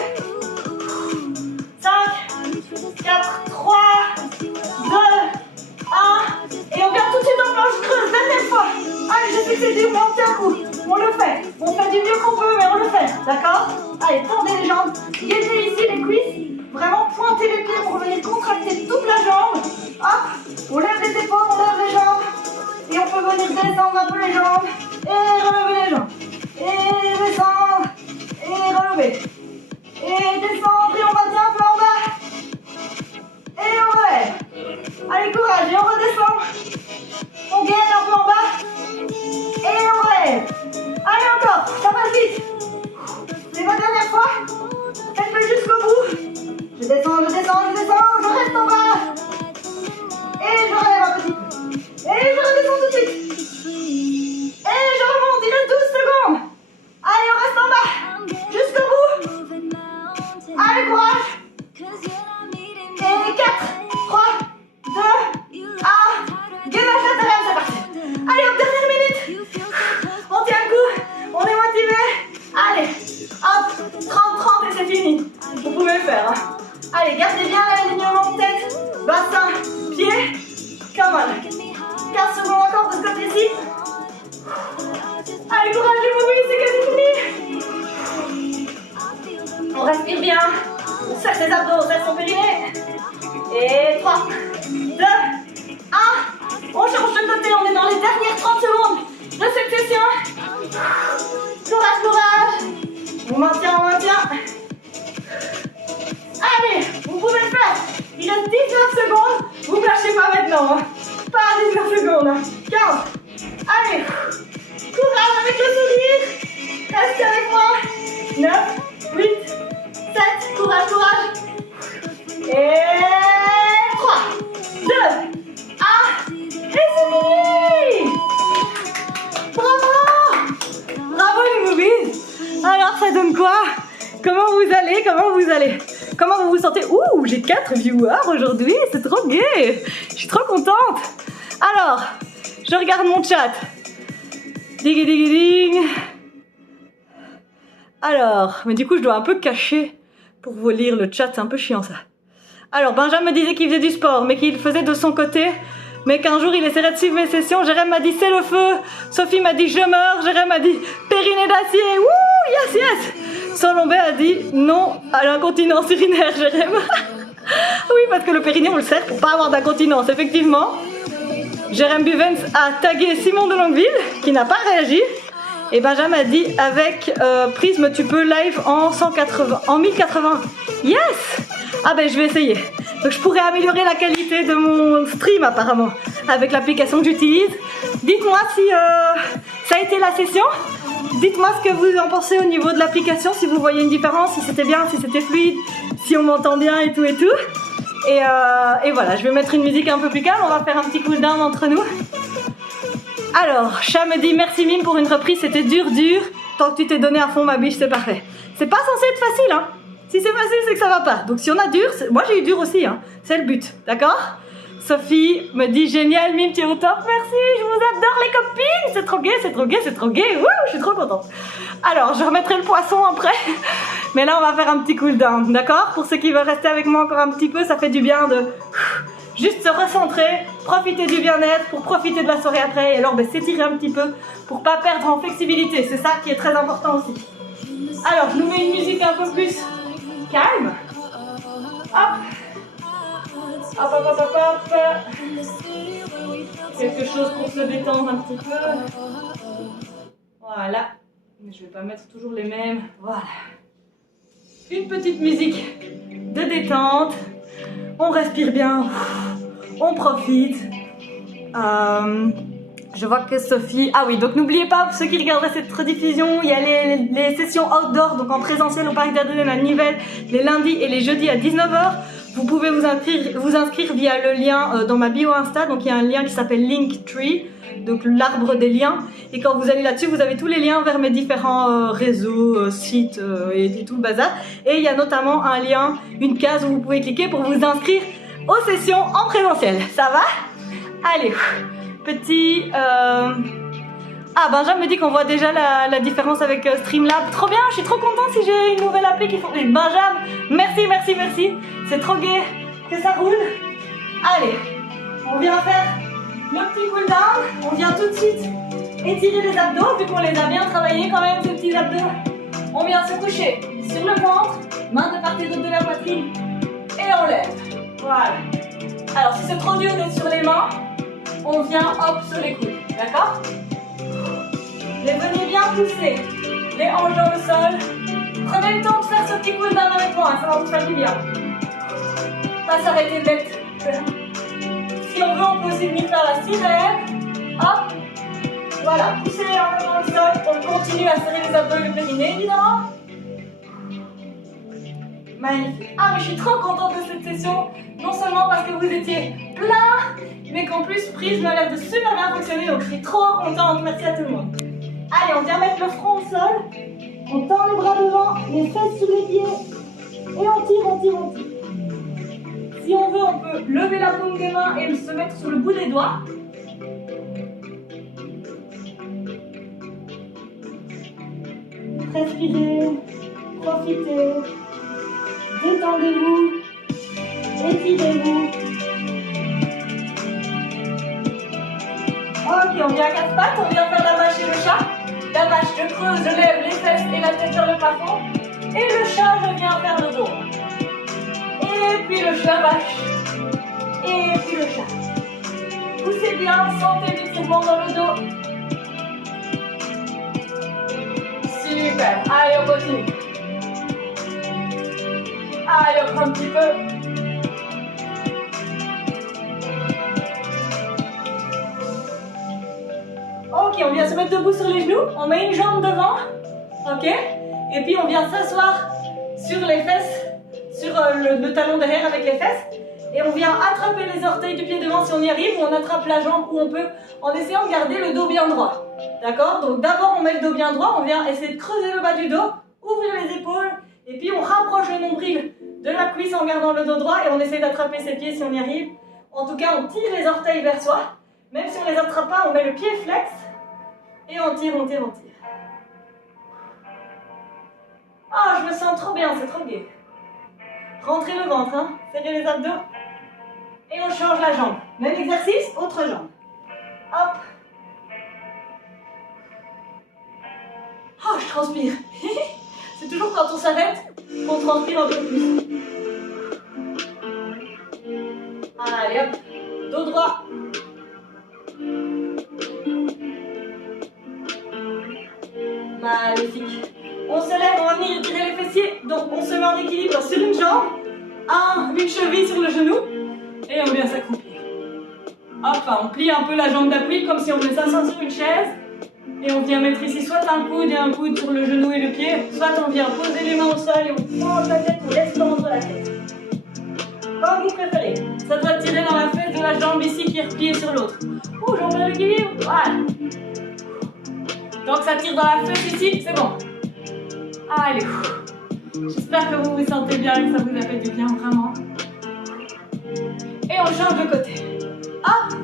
5, 4, 3, 2, 1. Et on garde tout de suite en planche creuse. Dernière fois. Allez, je sais que c'est dur, mais on tient le coup. On le fait. On fait du mieux qu'on peut, mais on le fait. D'accord? Allez, tendez les jambes. Gainez ici les cuisses. Vraiment pointez les pieds pour venir contracter toute la jambe. Hop. On lève les épaules, on lève les jambes. Et on peut venir descendre un peu les jambes. Et relever les jambes. Et descendre. Et relever. Et descendre. Et on maintient un peu en bas. Et on relève. Allez, courage. Et on redescend. On gagne un peu en bas. Et on relève. Allez, encore. Ça va vite. C'est ma dernière fois. On maintient, on maintient. Allez, vous pouvez le faire. Il reste 19 secondes. Vous ne lâchez pas maintenant. Hein. Pas 19 secondes. Hein. 15. Allez. Courage avec le sourire. Restez avec moi. 9, 8, 7. Courage, courage. Et 3, 2, 1. Et c'est fini. Bravo. Bravo les movies. Alors ça donne quoi? Comment vous allez? Comment vous allez? Comment vous vous sentez? Ouh, j'ai 4 viewers aujourd'hui, c'est trop gai. Je suis trop contente. Alors, je regarde mon chat. Ding ding ding. Alors, mais du coup je dois un peu cacher pour vous lire le chat, c'est un peu chiant ça. Alors, Benjamin me disait qu'il faisait du sport, mais qu'il le faisait de son côté. Mais qu'un jour il essaierait de suivre mes sessions. Jérém m'a dit c'est le feu. Sophie m'a dit je meurs. Jérém m'a dit périnée d'acier. Wouh, yes, yes. Solombé a dit non à l'incontinence urinaire, Jérém. Oui, parce que le périnée on le sert pour pas avoir d'incontinence, effectivement. Jérém Buvens a tagué Simon de Longueville qui n'a pas réagi. Et Benjamin a dit avec Prisme tu peux live en 1080. Yes. Ah ben je vais essayer. Donc je pourrais améliorer la qualité de mon stream apparemment avec l'application que j'utilise. Dites-moi si ça a été la session. Dites-moi ce que vous en pensez au niveau de l'application, si vous voyez une différence, si c'était bien, si c'était fluide, si on m'entend bien et tout et tout. Et voilà, je vais mettre une musique un peu plus calme, on va faire un petit cooldown entre nous. Alors, Chat me dit merci Mime pour une reprise, c'était dur. Tant que tu t'es donné à fond ma biche, c'est parfait. C'est pas censé être facile, hein. Si c'est facile, c'est que ça va pas. Donc si on a dur, moi j'ai eu dur aussi, hein. C'est le but, d'accord? Sophie me dit génial, Mime, tu es au top, merci, je vous adore les copines, c'est trop gai, c'est trop gai, c'est trop gai, wouh, je suis trop contente. Alors, je remettrai le poisson après, mais là on va faire un petit cooldown, d'accord? Pour ceux qui veulent rester avec moi encore un petit peu, ça fait du bien de juste se recentrer, profiter du bien-être, pour profiter de la soirée après, et alors s'étirer un petit peu pour pas perdre en flexibilité, c'est ça qui est très important aussi. Alors, je nous mets une musique un peu plus calme. Hop. Hop, hop, hop, hop, hop. Quelque chose pour se détendre un petit peu. Voilà. Mais je vais pas mettre toujours les mêmes. Voilà. Une petite musique de détente. On respire bien. On profite. Je vois que Sophie... Ah oui, donc n'oubliez pas, pour ceux qui regarderaient cette rediffusion, il y a les sessions outdoor, donc en présentiel au Parc d'Ardenne à Nivelles, les lundis et les jeudis à 19 h. Vous pouvez vous inscrire via le lien dans ma bio Insta, donc il y a un lien qui s'appelle Linktree, donc l'arbre des liens. Et quand vous allez là-dessus, vous avez tous les liens vers mes différents réseaux, sites et tout le bazar. Et il y a notamment un lien, une case où vous pouvez cliquer pour vous inscrire aux sessions en présentiel. Ça va? Allez, petit... Ah, Benjamin me dit qu'on voit déjà la différence avec Streamlab. Trop bien, je suis trop contente si j'ai une nouvelle appli qui fonctionne. Benjamin, merci, merci, merci. C'est trop gai que ça roule. Allez, on vient faire le petit cooldown. On vient tout de suite étirer les abdos, vu qu'on les a bien travaillés quand même, ces petits abdos. On vient se coucher sur le ventre, main de part et d'autre de la poitrine, et on lève. Voilà. Alors, si c'est trop dur d'être sur les mains, on vient hop sur les coudes, d'accord? Les venez bien pousser, les hanches dans le sol. Prenez le temps de faire ce petit cooldown avec moi, ça va vous faire du bien. Pas s'arrêter d'être. Si on veut, on peut aussi venir faire la sirène. Hop. Voilà, poussez les hanches dans le sol. On continue à serrer les abdos et le périnée, évidemment. Magnifique. Ah, mais je suis trop contente de cette session. Non seulement parce que vous étiez plein, mais qu'en plus, Prisme a l'air de super bien fonctionner. Donc, je suis trop contente. Merci à tout le monde. Allez, on vient mettre le front au sol. On tend les bras devant, les fesses sur les pieds. Et on tire, on tire, on tire. Si on veut, on peut lever la paume des mains et se mettre sur le bout des doigts. Respirez, profitez, détendez-vous, étirez-vous. Ok, on vient à quatre pattes, on vient faire la vache et le chat. La vache, je creuse, je lève les fesses et la tête sur le plafond. Et le chat, je viens faire le dos. Et puis le chat vache. Et puis le chat. Poussez bien, sentez l'étirement dans le dos. Super. Allez, on continue. hop, un petit peu. Ok, on vient se mettre debout sur les genoux, on met une jambe devant, ok, et puis on vient s'asseoir sur les fesses, sur le talon derrière avec les fesses, et on vient attraper les orteils du pied devant si on y arrive, ou on attrape la jambe où on peut, en essayant de garder le dos bien droit, d'accord? Donc d'abord on met le dos bien droit, on vient essayer de creuser le bas du dos, ouvrir les épaules, et puis on rapproche le nombril de la cuisse en gardant le dos droit, et on essaie d'attraper ses pieds si on y arrive. En tout cas, on tire les orteils vers soi, même si on ne les attrape pas, on met le pied flex, et on tire, on tire, on tire. Ah, je me sens trop bien, c'est trop gai. Rentrez le ventre, hein. Serrez les abdos. Et on change la jambe. Même exercice, autre jambe. Hop. Oh, je transpire. C'est toujours quand on s'arrête qu'on transpire un peu plus. Allez, hop. Dos droit. Magnifique. On se lève, on va venir étirer les fessiers. Donc on se met en équilibre sur une jambe, une cheville sur le genou. Et on vient s'accroupir. Enfin, on plie un peu la jambe d'appui comme si on faisait ça sur une chaise. Et on vient mettre ici soit un coude et un coude sur le genou et le pied. Soit on vient poser les mains au sol et on penche la tête, on laisse tendre la tête. Comme vous préférez. Ça doit tirer dans la fesse de la jambe ici qui est repliée sur l'autre. Ouh, j'en ai l'équilibre. Voilà. Donc ça tire dans la fesse ici, c'est bon. Allez. J'espère que vous vous sentez bien et que ça vous a fait du bien, vraiment. Et on change de côté. Hop.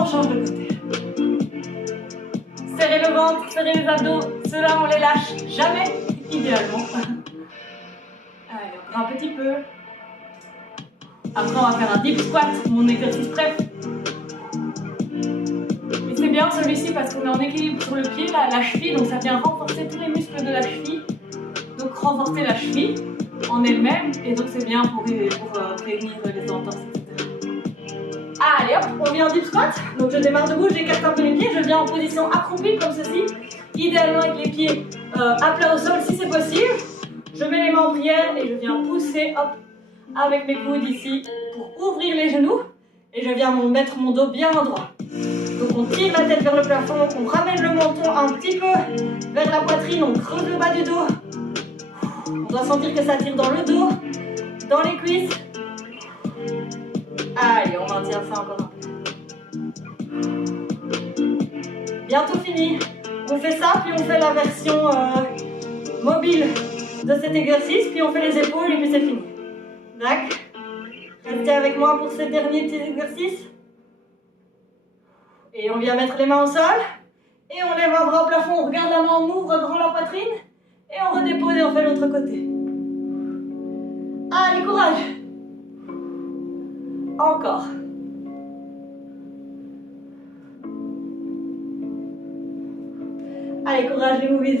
On change de côté. Serrez le ventre, serrez les abdos. Ceux-là, on les lâche jamais, idéalement. Allez, encore un petit peu. Après, on va faire un deep squat, mon exercice préf. Et c'est bien celui-ci parce qu'on est en équilibre sur le pied, la cheville, donc ça vient renforcer tous les muscles de la cheville. Donc renforcer la cheville en elle-même, et donc c'est bien pour prévenir les entorses, etc. Allez hop, on vient en deep squat. Donc je démarre debout, j'écarte un peu les pieds, je viens en position accroupie comme ceci. Idéalement avec les pieds à plat au sol si c'est possible. Je mets les mains en prière et je viens pousser hop, avec mes coudes ici pour ouvrir les genoux. Et je viens mettre mon dos bien droit. Donc on tire la tête vers le plafond, on ramène le menton un petit peu vers la poitrine, on creuse le bas du dos. On doit sentir que ça tire dans le dos, dans les cuisses. Allez, on maintient ça encore un peu. Bientôt fini. On fait ça, puis on fait la version mobile de cet exercice, puis on fait les épaules et puis c'est fini. D'accord? Restez avec moi pour ces derniers petits exercices. Et on vient mettre les mains au sol. Et on lève un bras au plafond, on regarde la main, on ouvre grand la poitrine. Et on redépose et on fait l'autre côté. Allez, courage. Encore. Allez, courage les movies.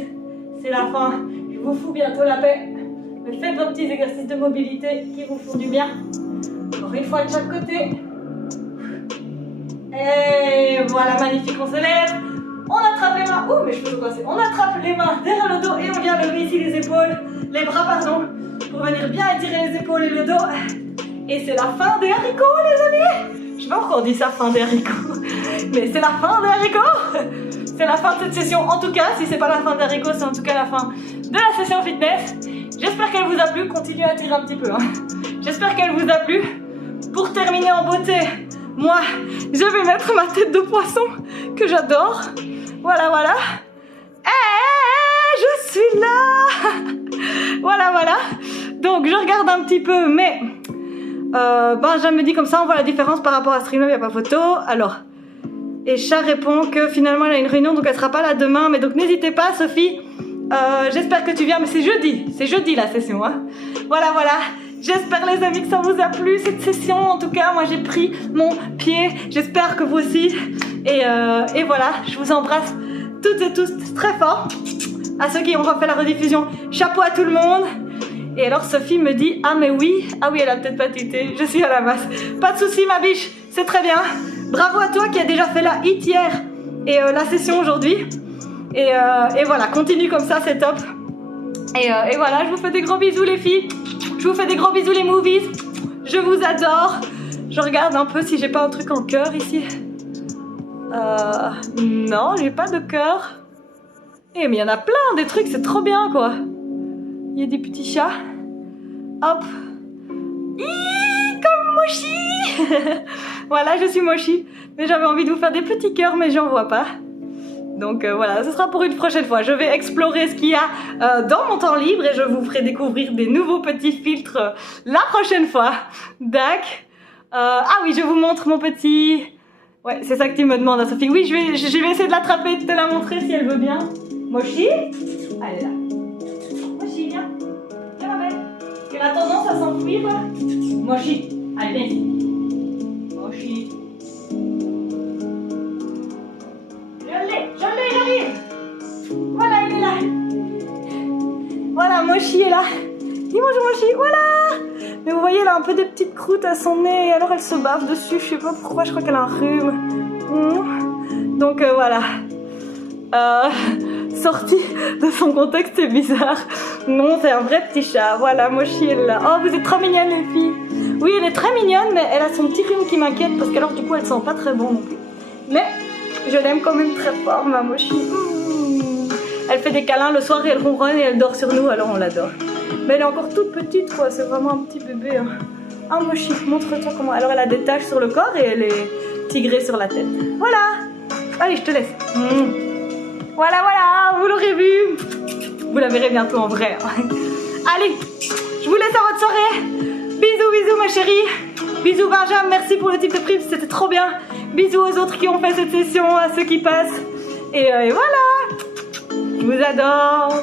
C'est la fin. Je vous fous bientôt la paix. Mais faites vos petits exercices de mobilité qui vous font du bien. Encore une fois de chaque côté. Et voilà, magnifique, on se lève. On attrape les mains. Ouh, mes cheveux sont coincés. On attrape les mains derrière le dos et on vient lever ici les épaules, les bras, pardon, pour venir bien étirer les épaules et le dos. Et c'est la fin des haricots, les amis. Je sais pas pourquoi on dit ça, fin des haricots. Mais c'est la fin des haricots. C'est la fin de cette session. En tout cas, si c'est pas la fin des haricots, c'est en tout cas la fin de la session fitness. J'espère qu'elle vous a plu. Continuez à tirer un petit peu. Hein. J'espère qu'elle vous a plu. Pour terminer en beauté, moi, je vais mettre ma tête de poisson que j'adore. Voilà, voilà. Et je suis là. Voilà, voilà. Donc, je regarde un petit peu, mais Benjamin me dit comme ça, on voit la différence par rapport à Streamlab, il n'y a pas photo. Alors, et Chat répond que finalement, elle a une réunion, donc elle ne sera pas là demain. Mais donc, n'hésitez pas, Sophie. J'espère que tu viens, mais c'est jeudi la session. Hein. Voilà, voilà. J'espère les amis que ça vous a plu cette session. En tout cas, moi j'ai pris mon pied. J'espère que vous aussi. Et voilà, je vous embrasse toutes et tous très fort. À ceux qui ont refait la rediffusion, chapeau à tout le monde. Et alors Sophie me dit, ah mais oui, elle a peut-être pas tété, je suis à la masse. Pas de souci ma biche, c'est très bien. Bravo à toi qui a déjà fait la hit hier et la session aujourd'hui. Et voilà, continue comme ça, c'est top. Et voilà, je vous fais des gros bisous les filles. Je Je vous fais des gros bisous les movies. Je vous adore. Je regarde un peu si j'ai pas un truc en cœur ici. Non, j'ai pas de cœur. Eh mais il y en a plein des trucs, c'est trop bien quoi. Il y a des petits chats. Hop. Comme Mochi. Voilà, je suis Mochi. Mais j'avais envie de vous faire des petits cœurs, mais j'en vois pas. Donc voilà, ce sera pour une prochaine fois. Je vais explorer ce qu'il y a dans mon temps libre et je vous ferai découvrir des nouveaux petits filtres la prochaine fois. Dac. Ah oui, je vous montre mon petit... Ouais, c'est ça que tu me demandes, hein, Sophie. Oui, je vais essayer de l'attraper et de te la montrer si elle veut bien. Mochi. Elle est là. Mochi, viens. Viens, ma belle. Elle a tendance à s'enfuir. Mochi. Allez, viens ici. Mochi. J'arrive. Voilà, il est là. Voilà, Mochi est là. Dis bonjour, Mochi. Voilà. Mais vous voyez, elle a un peu des petites croûtes à son nez. Alors, elle se bave dessus. Je sais pas pourquoi. Je crois qu'elle a un rhume. Donc, voilà. Sorti de son contexte, c'est bizarre. Non, c'est un vrai petit chat. Voilà, Mochi est là. Oh, vous êtes trop mignonnes, les filles. Oui, elle est très mignonne, mais elle a son petit rhume qui m'inquiète. Parce qu'alors, du coup, elle sent pas très bon non plus. Mais... je l'aime quand même très fort, ma Mochi. Elle fait des câlins le soir et elle ronronne et elle dort sur nous, alors on l'adore. Mais elle est encore toute petite, quoi. C'est vraiment un petit bébé. Hein. Ah, Mochi, montre-toi comment. Alors, elle a des taches sur le corps et elle est tigrée sur la tête. Voilà. Allez, je te laisse. Voilà, voilà. Vous l'aurez vu. Vous la verrez bientôt en vrai. Hein. Allez, je vous laisse à votre soirée. Bisous, bisous, ma chérie. Bisous, Benjamin. Merci pour le type de prime. C'était trop bien. Bisous aux autres qui ont fait cette session, à ceux qui passent. Et voilà. Je vous adore.